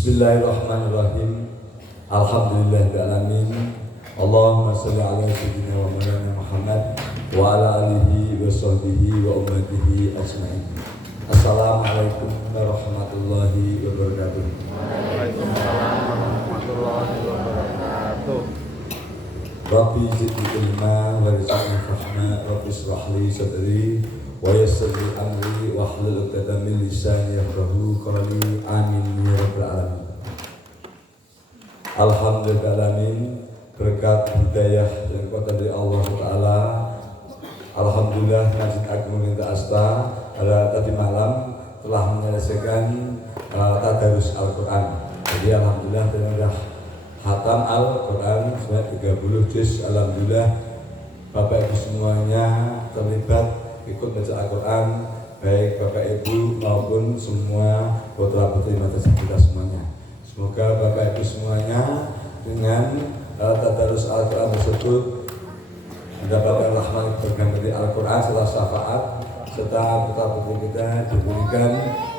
Bismillahirrahmanirrahim. Alhamdulillahirrahmanirrahim. Allahumma salli ala sayyidina wa maulana Muhammad wa ala alihi wa sahbihi wa ummatihi ajma'in. Assalamualaikum warahmatullahi wabarakatuh. Waalaikumsalam warahmatullahi wabarakatuh. Rabbi zidni ilma warzuqni fahma, Rabbi shrah li sadri wa yassir li amri wahlul 'uqdatam min lisani yafqahu qawli. Amin ya rabbal alamin. Alhamdulillahirrahmanirrahim. Berkat hidayah dan kekuatan dari Allah Ta'ala, alhamdulillah Masjid Agung Minta Asta pada tadi malam telah menyelesaikan tadarus Al-Quran. Jadi alhamdulillah sudah khatam Al-Quran sudah 30 juz. Alhamdulillah Bapak Ibu semuanya terlibat ikut baca Al-Quran, baik Bapak Ibu maupun semua putra putri madrasah kita semuanya. Semoga Bapak Ibu semuanya dengan tadarus Al-Quran tersebut mendapatkan rahmat berganti Al-Quran serta syafaat, serta putra putri kita diberikan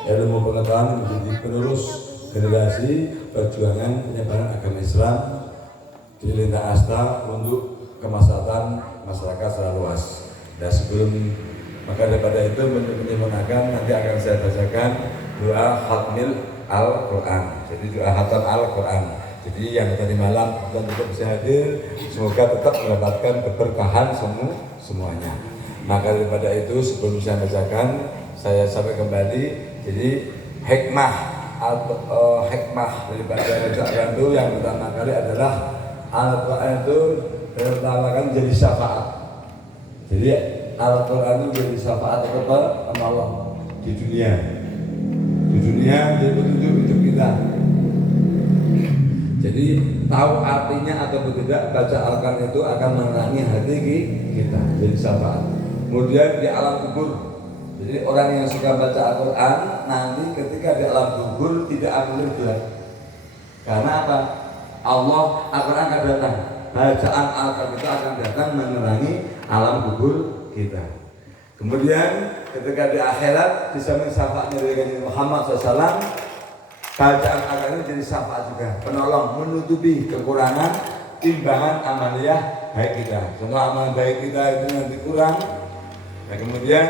ilmu pengetahuan menjadi penerus generasi perjuangan penyebaran agama Islam di Linta Asta untuk kemaslahatan masyarakat secara luas. Dan sebelum maka daripada itu menyempurnakan nanti akan saya bacakan doa khatmil Al-Quran. Jadi doa khatam Al-Quran. Jadi yang tadi malam dan tetap bisa hadir, semoga tetap mendapatkan keberkahan semuanya. Maka daripada itu sebelum saya bacakan, saya sampai kembali. Jadi hikmah atau hikmah daripada bacaan itu yang pertama kali adalah Al-Quran itu pertama kali jadi syafaat. Jadi Al-Quran itu jadi syafaat kepada Allah di dunia. Di dunia jadi petunjuk hidup kita. Jadi tahu artinya atau tidak, baca Al-Quran itu akan menerangi hati kita, jadi syafaat. Kemudian di alam kubur, jadi orang yang suka baca Al-Quran nanti ketika di alam kubur tidak akan gelap. Karena apa? Allah Al-Quran akan datang, bacaan Al-Quran itu akan datang menerangi alam kubur kita. Kemudian ketika di akhirat di samping syafaatnya dari Nabi Muhammad SAW, bacaan Al-Quran itu jadi syafaat juga, penolong menutupi kekurangan timbangan amaliyah baik kita. Contoh amal baik kita itu nanti kurang, nah kemudian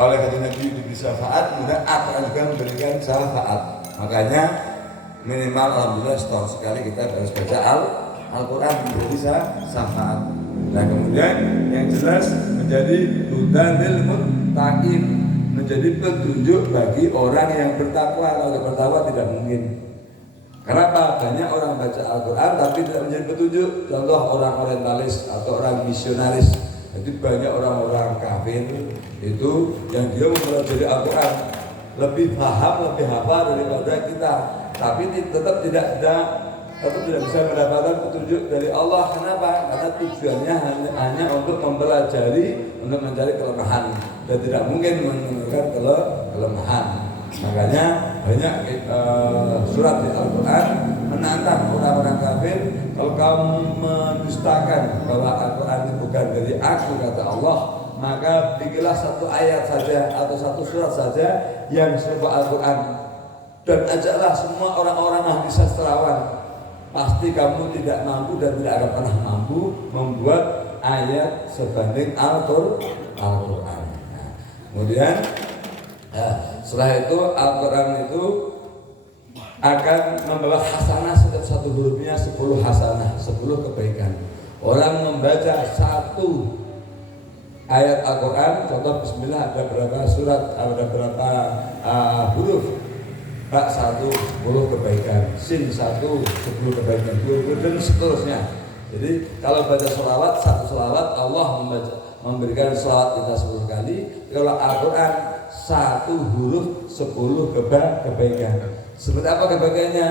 oleh hadis Nabi diberi syafaat, kemudian Al-Quran juga memberikan syafaat. Makanya minimal alhamdulillah setahun sekali kita harus baca Al-Quran menjadi syafaat. Nah kemudian yang jelas menjadi hudan lil muttaqin, menjadi petunjuk bagi orang yang bertakwa. Kalau bertakwa tidak mungkin. Kenapa? Banyak orang baca Al-Quran tapi tidak menjadi petunjuk. Contoh orang orientalis atau orang misionaris. Jadi banyak orang-orang kafir itu yang dia mempelajari Al-Quran lebih paham, lebih hafal daripada kita, tapi tetap tidak bisa mendapatkan petunjuk dari Allah. Kenapa? Karena tujuannya hanya untuk mempelajari, untuk mencari kelemahan, dan tidak mungkin menemukan kelemahan. Makanya banyak surat di Al-Quran menantang orang-orang kafir, kalau kamu mendustakan bahwa Al-Quran itu bukan dari aku, kata Allah, maka bikinlah satu ayat saja atau satu surat saja yang serupa Al-Quran dan ajaklah semua orang-orang ahli sastrawan. Pasti kamu tidak mampu dan tidak akan pernah mampu membuat ayat sebanding Al-Quran. Nah, kemudian setelah itu Al-Quran itu akan membawa hasanah, setiap satu hurufnya 10 hasanah, 10 kebaikan. Orang membaca satu ayat Al-Quran, contoh bismillah ada berapa surat, ada berapa huruf? Bak 1, 10 kebaikan, sin 1, 10 kebaikan, dan seterusnya. Jadi kalau baca sholawat, satu sholawat Allah memberikan sholawat kita 10 kali. Kalau Al-Quran satu huruf 10 kebaikan. Seperti apa kebaikannya?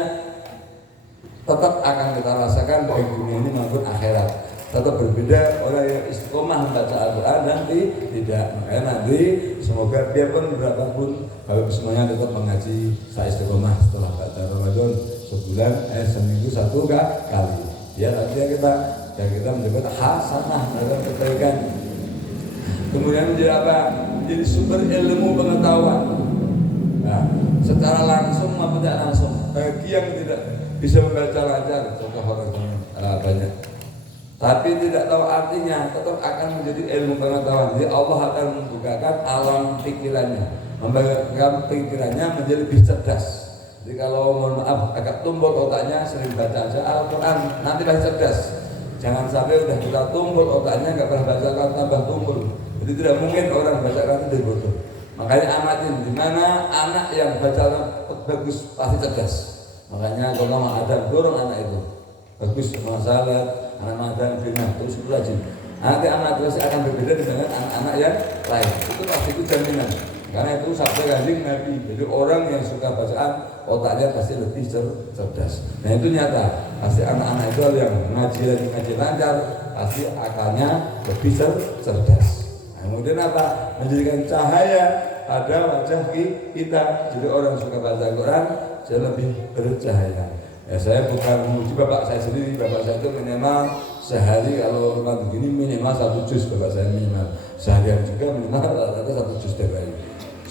Tetap akan kita rasakan baik dunia ini maupun akhirat. Tetap berbeda orang yang istiqomah membaca Al-Quran dan tidak. Makanya nanti semoga biarpun berapapun Bapak semuanya tetap mengaji saya istiqomah setelah baca Ramadan sebulan seminggu 1 kali. Biar artinya kita mendapat hasanah dalam kebaikan. Kemudian menjadi apa? Menjadi sumber ilmu pengetahuan. Nah, secara langsung maupun tidak langsung. Bagi yang tidak bisa membaca lancar, contoh orang banyak, tapi tidak tahu artinya, tetap akan menjadi ilmu pengetahuan. Jadi Allah akan membukakan alam pikirannya, membukakan pikirannya menjadi lebih cerdas. Jadi kalau mohon maaf agak tumpul otaknya, sering baca aja Al-Quran, nanti pasti cerdas. Jangan sampai udah kita tumpul otaknya nggak pernah baca kan tambah tumpul. Jadi tidak mungkin orang baca kan itu bodoh. Makanya amatin di mana anak yang baca bagus pasti cerdas. Makanya kalau ada dorong anak itu bagus masalah, anak madang firman terus rajin. Nanti anak itu akan berbeda dengan anak-anak yang lain. Itu pasti itu jaminan. Karena itu sabda Kanjeng Nabi. Jadi orang yang suka bacaan otaknya pasti lebih cerdas. Nah itu nyata. Pasti anak-anak itu yang ngaji lancar, pasti akalnya lebih cerdas. Nah, kemudian apa? Menjadikan cahaya pada wajah kita. Jadi orang suka baca Al-Quran, saya lebih bercahaya. Ya saya bukan memuji bapak saya sendiri. Bapak saya itu minimal sehari kalau rumah begini minimal 1 juz. Bapak saya minimal seharian juga minimal rata-rata 1 juz setiap hari.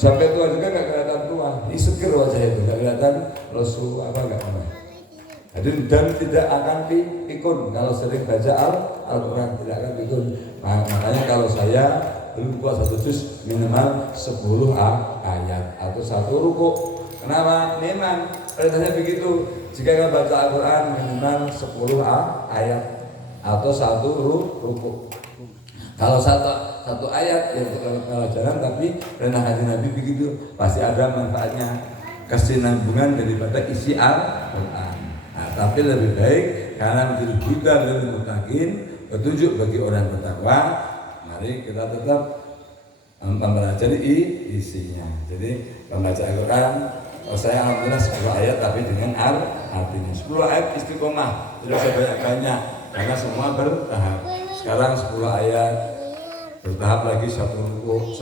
Sampai tua juga nggak kelihatan tua, seger wajah itu, nggak kelihatan lesu apa nggak apa. Jadi dan tidak akan pikun kalau sering baca Al-Quran, tidak akan pikun. Nah, makanya kalau saya belum buat 1 juz minimal 10 ayat atau 1 ruku. Kenapa? Memang perintahnya begitu. Jika kita baca Al-Quran minimal 10 ayat atau 1 ruku. Kalau satu ayat yang pelajaran tapi perintah Kanjeng Nabi begitu pasti ada manfaatnya, kesinambungan daripada isi Al-Quran. Nah, tapi lebih baik karena menjadi buta lil muttaqin, petunjuk bagi orang bertakwa. Mari kita tetap mempelajari isinya. Jadi membaca Al-Quran, saya alhamdulillah 10 ayat tapi dengan artinya. 10 ayat istiqomah tidak sebanyak-banyak karena semua bertahap. Sekarang 10 ayat bertahap lagi satu ruku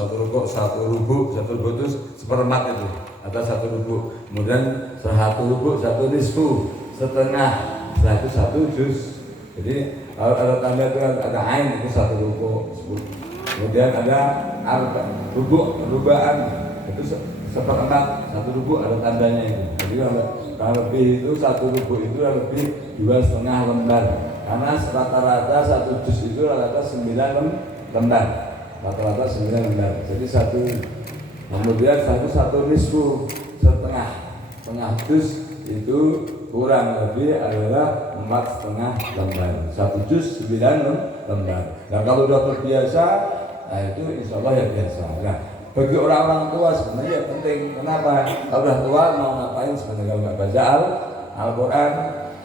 itu seperempat itu atau 1 ruku, kemudian 1 ruku 1 nisfu setengah, setelah itu 1 juz. Jadi kalau ada tanda itu ada ain itu 1 ruku, kemudian ada rubaan itu seperempat 1 ruku ada tandanya itu. Jadi kalau lebih itu 1 ruku itu lebih 2,5 lembar. Karena rata-rata 1 juz itu rata-rata 9 lembar. Rata-rata 9 lembar. Jadi 1 kemudian 1 nisfu setengah juz itu kurang lebih adalah 4,5 lembar. 1 juz 9 lembar. Nah kalau sudah terbiasa, nah itu insya Allah ya biasa. Nah bagi orang-orang tua sebenarnya penting. Kenapa? Kalau sudah tua mau ngapain sebenarnya kalau nggak baca Al-Quran?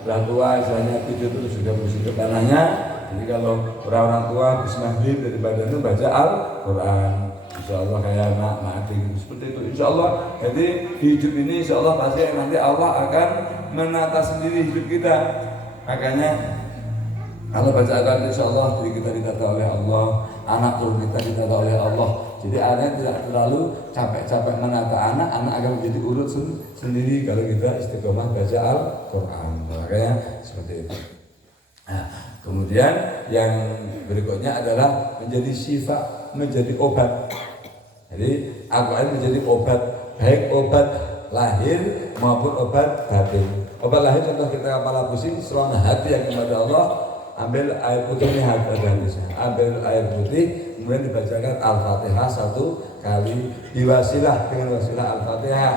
Sudah tua istilahnya tidur terus sudah pusing kepalanya. Jadi kalau orang-orang tua habis maghrib daripada itu baca Al-Quran, insya Allah kayak mati seperti itu. Insya Allah. Jadi hidup ini insya Allah pasti nanti Allah akan menata sendiri hidup kita. Makanya kalau baca Al-Quran insya Allah diri kita ditata oleh Allah, anak turun kita ditata oleh Allah. Jadi anak tidak terlalu capek-capek menata anak akan menjadi urut sendiri kalau kita istiqomah baca Al-Quran. Makanya seperti itu. Nah, kemudian yang berikutnya adalah menjadi syifa, menjadi obat. Jadi Al-Quran menjadi obat, baik obat lahir maupun obat batin. Obat lahir contoh kita kepala pusing, selama hati yang kepada Allah, ambil air putih ini ambil air putih, kemudian dibacakan Al-Fatihah 1 kali, diwasilah dengan wasilah Al-Fatihah.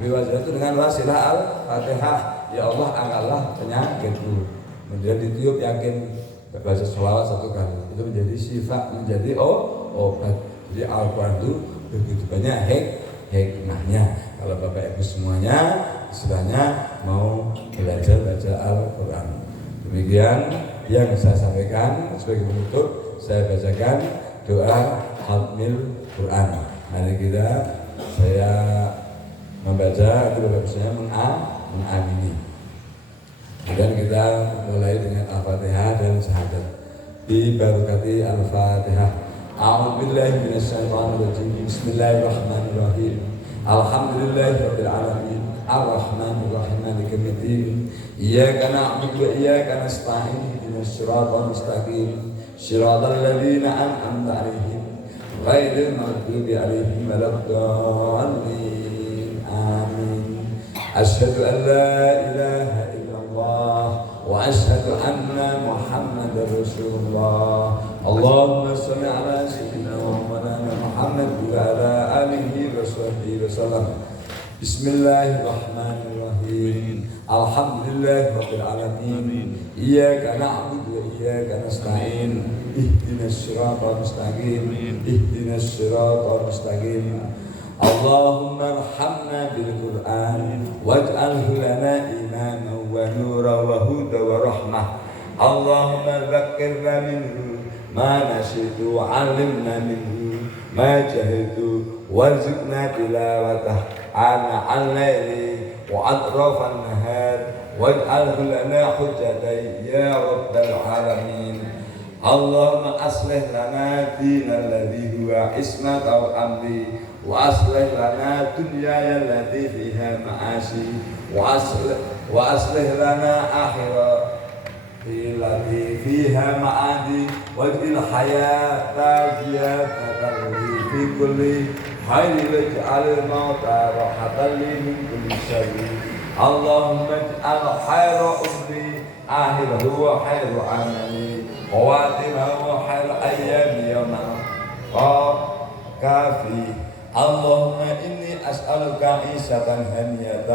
Diwasilah itu dengan wasilah Al-Fatihah. Ya Allah angkatlah penyakitku. Kemudian ditiup yakin baca sholawat 1 kali. Itu menjadi syifa, menjadi obat. Jadi Al-Quran itu begitu banyak hikmahnya. Kalau Bapak Ibu semuanya istilahnya mau belajar baca Al-Quran. Demikian yang saya sampaikan. Sebagai penutup saya bacakan doa Hatmil Quran. Mari saya membaca, itu Bapak saya mengamini. Dan kita mulai dengan Al-Fatihah dan syahadat. Bi barakati Al-Fatihah. A'udzubillahi minasyaitonirrajim. Bismillahirrahmanirrahim. Alhamdulillahirabbil alamin. Ar-Rahmanirrahim. Maliki yaumiddin. Iyyaka na'budu wa iyyaka nasta'in. Ihdinas siratal mustaqim. Shiratal ladzina an'amta 'alaihim ghairil maghdubi 'alaihim waladdallin. Amin. أشهد أن لا إله إلا الله وأشهد أن محمد رسول الله. اللهم صل على سيدنا ومولانا محمد وعلى آله وصحبه وسلم. بسم الله الرحمن الرحيم. الحمد لله رب العالمين. إياك نعبد وإياك نستعين. اهدنا الصراط المستقيم. اهدنا الصراط المستقيم. اللهم ارحمنا بالقرآن واجعله لنا إماما ونورا وهدى ورحمة. اللهم ذكرنا منه ما نسيت وعلمنا منه ما جهلت وارزقنا تلاوته آناء الليل وأطراف النهار واجعله لنا حجة يا رب العالمين. اللهم أصلح لنا دين الذي هو عصمة أمري وأصلح لنا دنياي التي فيها معاشي وأصلح لنا آخرة التي فيها معادي واجعل الحياة زيادة لي في كل خير واجعل الموت راحة لي من كل شر. اللهم اجعل خير أمري آخره وخير عملي خواتمه وخير أيامي يوم كافي. اللهم إني أسألك عيشة هنية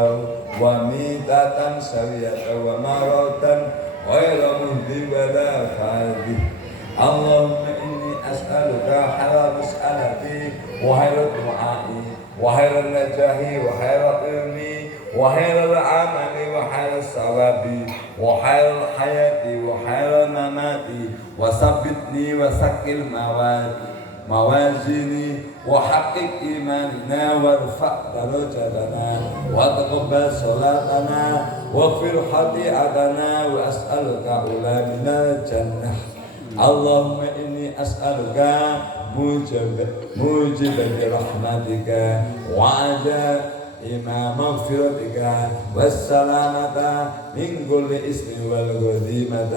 وميتة سوية ومرة غير مهدي ولا خالدي. اللهم إني أسألك خير مسألتي وخير دعائي وخير النجاح وخير علمي وخير العمل وخير الثواب وخير الحياة وخير الممات وثبتني وثقل موازيني وحقق إيماننا وارفع درجتنا وتقبل صلاتنا واغفر خطيئتنا وأسألك أولى من الجنة. اللهم إني أسألك موجبة رحمتك وعجائب مغفرتك والسلامة من كل إثم والغنيمة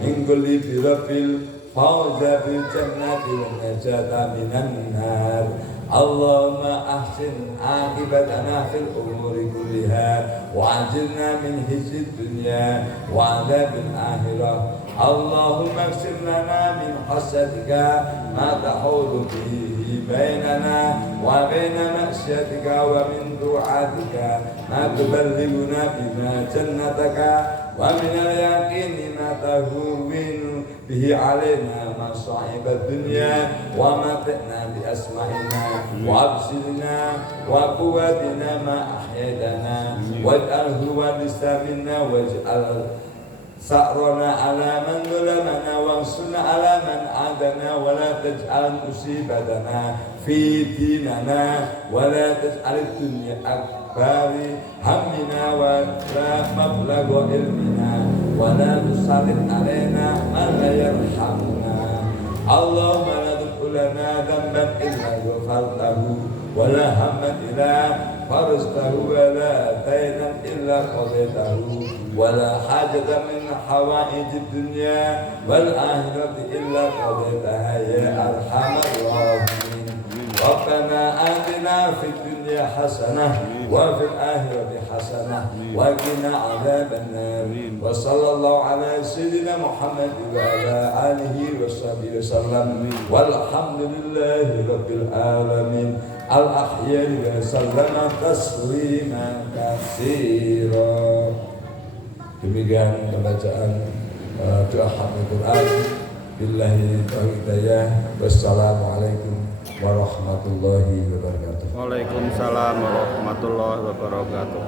من كل بر الفوز بالجنة والنجاة من النار. اللهم أحسن عاقبتنا في الأمور كلها وعجلنا من خزي الدنيا وعذاب الآخرة. اللهم اغفر لنا من خشيتك ما تحول به بيننا وبين معصيتك ومن طاعتك ما تبلغنا بما جنتك ومن اليقين ما تهون به علينا مصائب الدنيا ومتعنا بأسمائنا وأبصرنا وقوتنا ما أحييتنا واجعله الوارث منا واجعل ثأرنا على من ظلمنا وانصرنا على من عادنا ولا تجعل مصيبتنا في ديننا ولا تجعل الدنيا أكبر همنا ولا مبلغ علمنا ولا تسلط علينا من لا يرحمنا. اللهم لا تدع لنا ذنبا إلا غفرته ولا هما إلا فرجته ولا دينا إلا قضيته ولا حاجة من حوائج الدنيا والآخرة إلا قضيتها يا أرحم الراحمين. ربنا آتنا في الدنيا حسنة وفي الآخرة حسنة وقنا عذاب النار. وصلى الله على سيدنا محمد وعلى آله وصحبه وسلم والحمد لله رب العالمين الأحياء وسلم تسليما كثيرا. Demikian pembacaan doa Al Quran. Billahi taufiq. Wassalamualaikum warahmatullahi wabarakatuh. Waalaikumsalam warahmatullahi wabarakatuh.